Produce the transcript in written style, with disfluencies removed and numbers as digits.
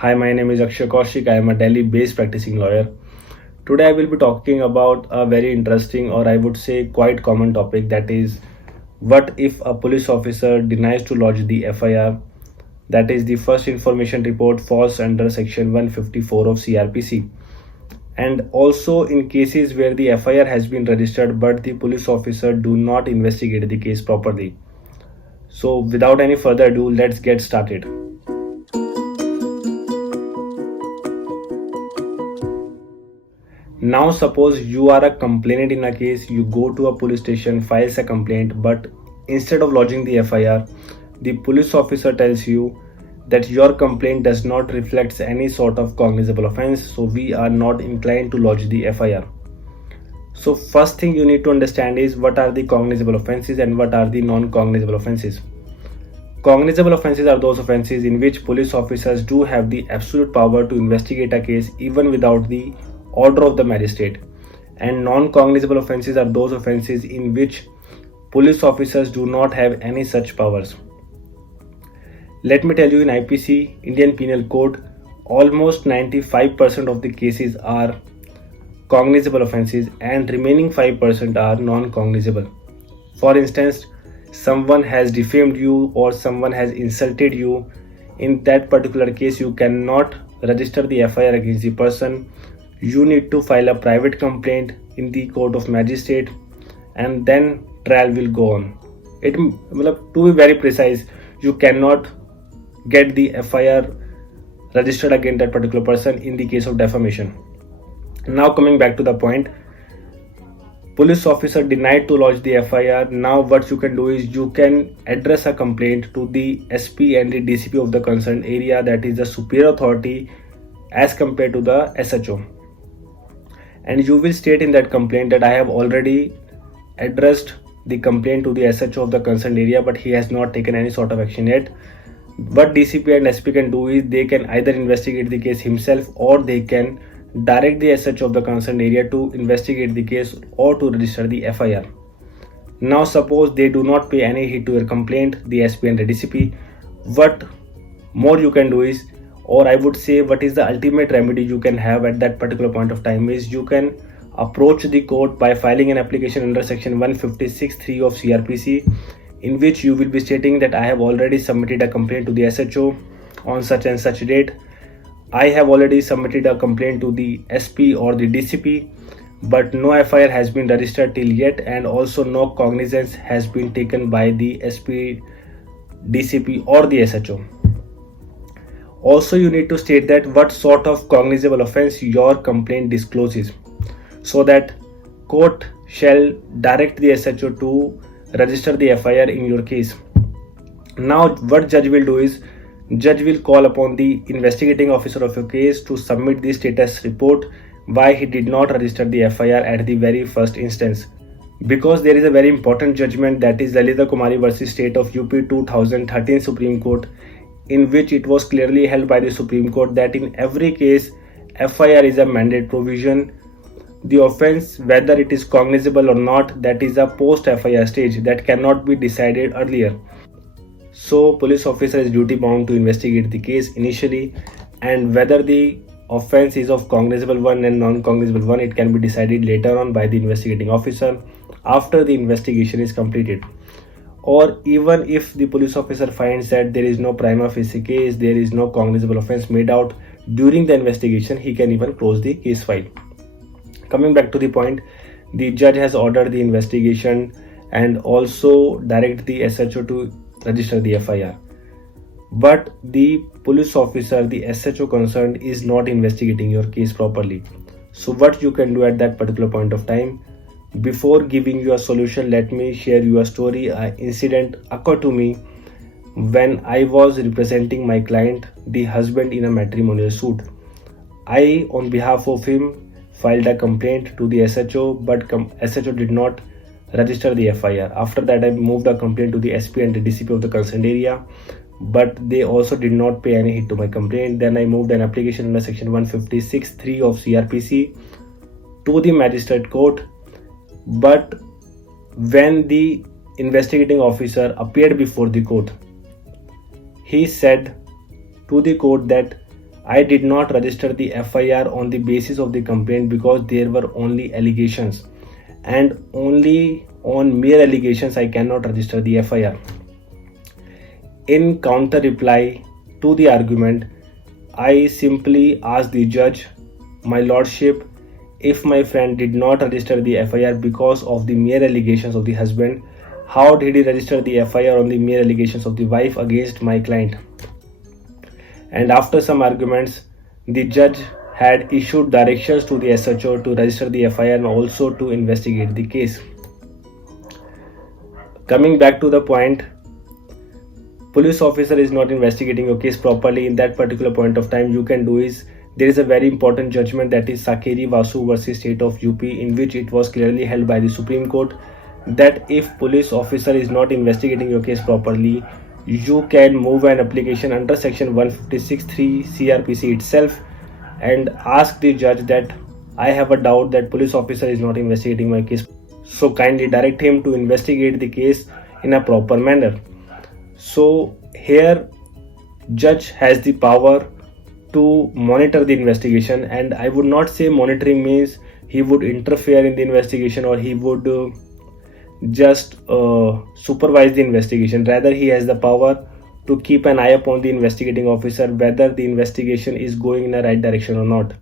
Hi, my name is Akshay Kaushik. I am a Delhi based practicing lawyer. Today, I will be talking about a very interesting, or I would say quite common topic, that is, what if a police officer denies to lodge the FIR, that is, the first information report, falls under section 154 of CRPC. And also in cases where the FIR has been registered but the police officer do not investigate the case properly. So, without any further ado, let's get started. Now, suppose you are a complainant in a case, you go to a police station, files a complaint, but instead of lodging the FIR, the police officer tells you that your complaint does not reflect any sort of cognizable offense, so we are not inclined to lodge the FIR. So, first thing you need to understand is what are the cognizable offenses and what are the non-cognizable offenses. Cognizable offenses are those offenses in which police officers do have the absolute power to investigate a case even without the order of the magistrate. And non-cognizable offenses are those offenses in which police officers do not have any such powers. Let me tell you, in IPC, Indian Penal Code, almost 95% of the cases are cognizable offenses and remaining 5% are non-cognizable. For instance, someone has defamed you or someone has insulted you. In that particular case, you cannot register the FIR against the person. You need to file a private complaint in the court of magistrate and then trial will go on. To be very precise, you cannot get the FIR registered against that particular person in the case of defamation. Now, coming back to the point, police officer denied to lodge the FIR. Now what you can do is you can address a complaint to the SP and the DCP of the concerned area, that is the superior authority as compared to the SHO. And you will state in that complaint that I have already addressed the complaint to the SHO of the concerned area, but he has not taken any sort of action yet. What DCP and SP can do is they can either investigate the case himself or they can direct the SHO of the concerned area to investigate the case or to register the FIR. Now, suppose they do not pay any heed to your complaint, the SP and the DCP, what more you can do is, or I would say what is the ultimate remedy you can have at that particular point of time, is you can approach the court by filing an application under section 156(3) of CRPC, in which you will be stating that I have already submitted a complaint to the SHO on such and such date. I have already submitted a complaint to the SP or the DCP, but no FIR has been registered till yet, and also no cognizance has been taken by the SP, DCP or the SHO. Also, you need to state that what sort of cognizable offense your complaint discloses, so that court shall direct the SHO to register the FIR in your case. Now, what judge will do is, judge will call upon the investigating officer of your case to submit the status report why he did not register the FIR at the very first instance. Because there is a very important judgment, that is Lalita Kumari versus State of UP 2013 Supreme Court, in which it was clearly held by the Supreme Court that in every case FIR is a mandate provision. The offense, whether it is cognizable or not, that is a post FIR stage that cannot be decided earlier. So police officer is duty bound to investigate the case initially, and whether the offense is of cognizable one and non-cognizable one, it can be decided later on by the investigating officer after the investigation is completed. Or even if the police officer finds that there is no prima facie case, there is no cognizable offense made out during the investigation, he can even close the case file. Coming back to the point, the judge has ordered the investigation and also direct the SHO to register the FIR. But the police officer, the SHO concerned, is not investigating your case properly. So what you can do at that particular point of time, before giving you a solution, let me share you a story. An incident occurred to me when I was representing my client, the husband, in a matrimonial suit. I, on behalf of him, filed a complaint to the SHO, but SHO did not register the FIR. After that, I moved a complaint to the SP and the DCP of the concerned area, but they also did not pay any heed to my complaint. Then I moved an application under section 156(3) of CRPC to the magistrate court, but when the investigating officer appeared before the court, he said to the court that I did not register the FIR on the basis of the complaint because there were only allegations, and only on mere allegations I cannot register the FIR. In counter reply to the argument, I simply asked the judge, "My lordship, if my friend did not register the FIR because of the mere allegations of the husband, how did he register the FIR on the mere allegations of the wife against my client?" And after some arguments, the judge had issued directions to the SHO to register the FIR and also to investigate the case. Coming back to the point, police officer is not investigating your case properly in that particular point of time. You can do is, there is a very important judgment, that is Sakeri Vasu versus State of UP, in which it was clearly held by the Supreme Court that if police officer is not investigating your case properly, you can move an application under section 156(3) CRPC itself and ask the judge that I have a doubt that police officer is not investigating my case, so kindly direct him to investigate the case in a proper manner. So here judge has the power to monitor the investigation, and I would not say monitoring means he would interfere in the investigation or he would just supervise the investigation. Rather, he has the power to keep an eye upon the investigating officer whether the investigation is going in the right direction or not.